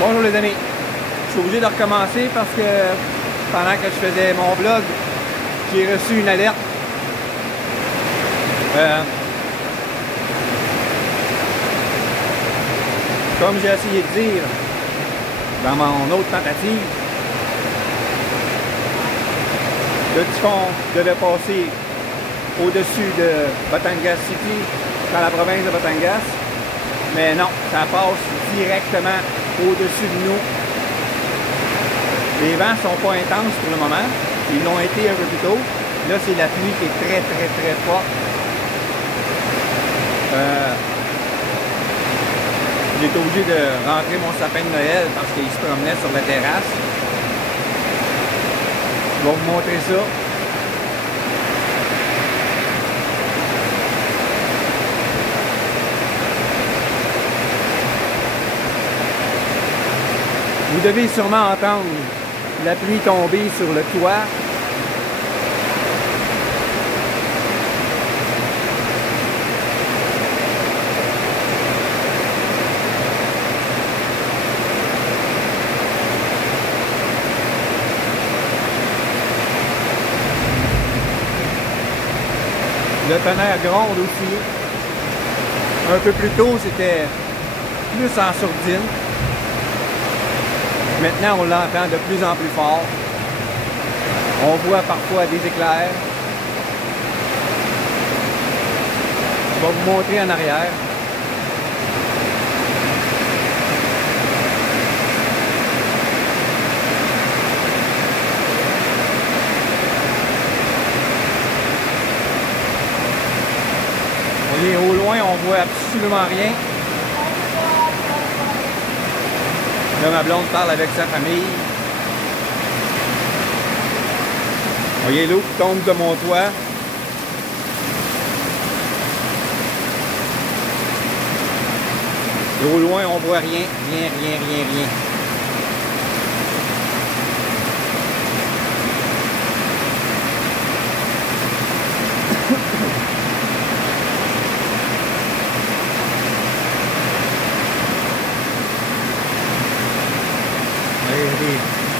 Bonjour les amis, je suis obligé de recommencer parce que pendant que je faisais mon vlog, j'ai reçu une alerte. Comme j'ai essayé de dire dans mon autre tentative, le typhon devait passer au-dessus de Batangas City, dans la province de Batangas. Mais non, ça passe directement au-dessus de nous. Les vents ne sont pas intenses pour le moment. Ils l'ont été un peu plus tôt. Là, c'est la pluie qui est très forte. J'ai été obligé de rentrer mon sapin de Noël parce qu'il se promenait sur la terrasse. Je vais vous montrer ça. Vous devez sûrement entendre la pluie tomber sur le toit. Le tonnerre gronde aussi. Un peu plus tôt, c'était plus en sourdine. Maintenant, on l'entend de plus en plus fort. On voit parfois des éclairs. Je vais vous montrer en arrière. Vous voyez, au loin, on voit absolument rien. Là, ma blonde parle avec sa famille. Vous voyez l'eau qui tombe de mon toit. Et au loin, on voit rien. Rien.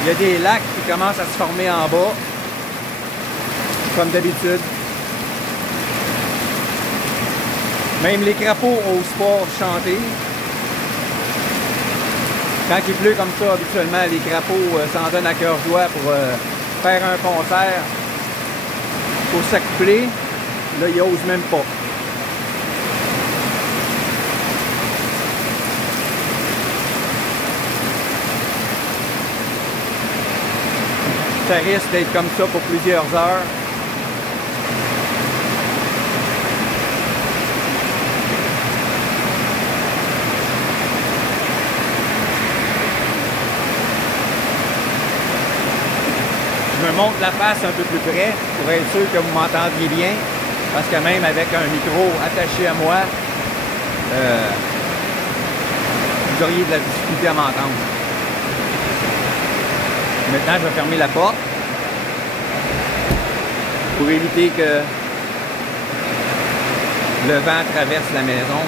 Il y a des lacs qui commencent à se former en bas, comme d'habitude. Même les crapauds n'osent pas chanter. Quand il pleut comme ça, habituellement, les crapauds s'en donnent à cœur joie pour faire un concert, pour s'accoupler. Là, ils n'osent même pas. Ça risque d'être comme ça pour plusieurs heures. Je me montre la face un peu plus près pour être sûr que vous m'entendiez bien. Parce que même avec un micro attaché à moi, vous auriez de la difficulté à m'entendre. Maintenant, je vais fermer la porte pour éviter que le vent traverse la maison.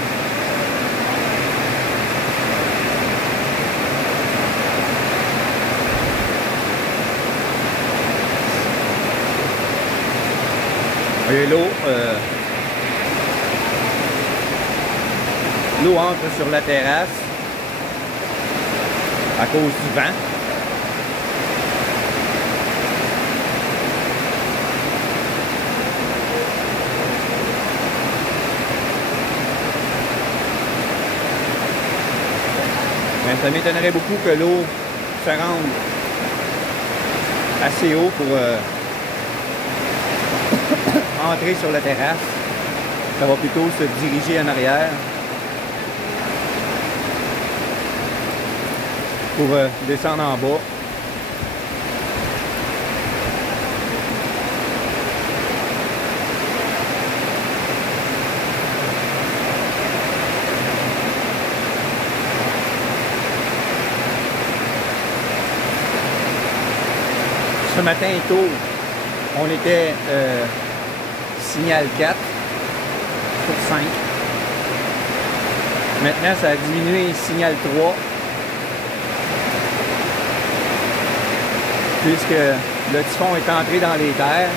Et l'eau entre sur la terrasse à cause du vent. Ça m'étonnerait beaucoup que l'eau se rende assez haut pour entrer sur la terrasse. Ça va plutôt se diriger en arrière pour descendre en bas. Ce matin tôt, on était signal 4 sur 5. Maintenant, ça a diminué signal 3. puisque le typhon est entré dans les terres.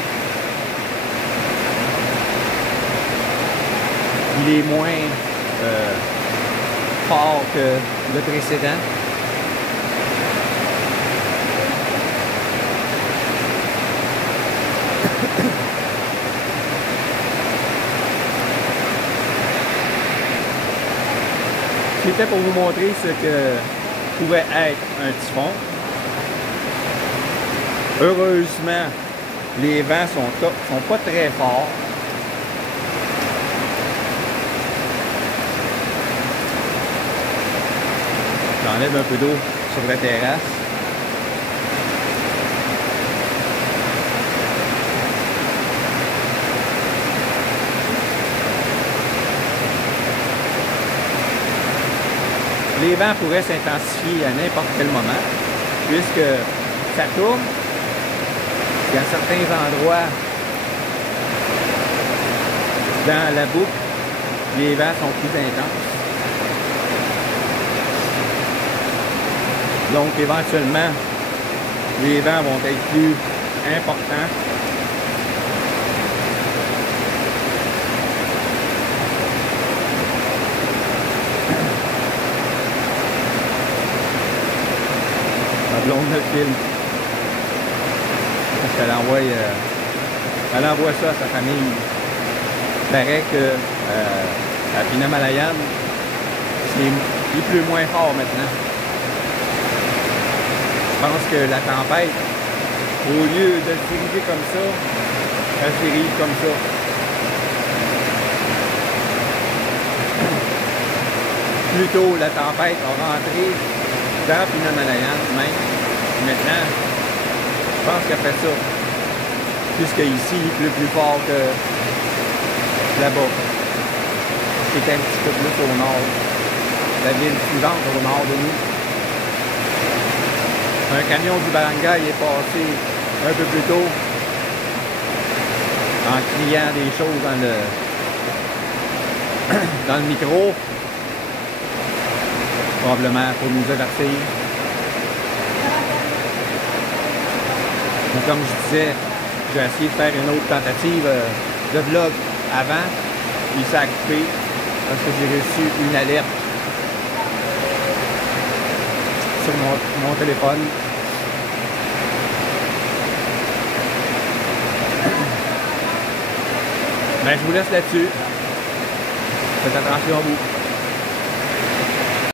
Il est moins fort que le précédent. C'était pour vous montrer ce que pouvait être un typhon. Heureusement, les vents sont pas très forts. J'enlève un peu d'eau sur la terrasse. Les vents pourraient s'intensifier à n'importe quel moment, puisque ça tourne. Il y a certains endroits dans la boucle, les vents sont plus intenses. Donc éventuellement, les vents vont être plus importants. Ma blonde me filme. Parce qu'elle envoie ça à sa famille. Il paraît que à Pinamalayan, il pleut moins fort maintenant. Je pense que la tempête, au lieu de se diriger comme ça, elle se dirige comme ça. Plus tôt, la tempête a rentré dans Pinamalayan même. Maintenant, je pense qu'elle fait ça. Puisque ici, il pleut plus fort que là-bas. C'est un petit peu plus au nord. La ville suivante au nord de nous. Un camion du barangay est passé un peu plus tôt en criant des choses dans le micro, probablement pour nous avertir. Donc, comme je disais, j'ai essayé de faire une autre tentative de vlog avant, puis ça a coupé parce que j'ai reçu une alerte sur mon téléphone. Ben, je vous laisse là-dessus. Faites attention à vous.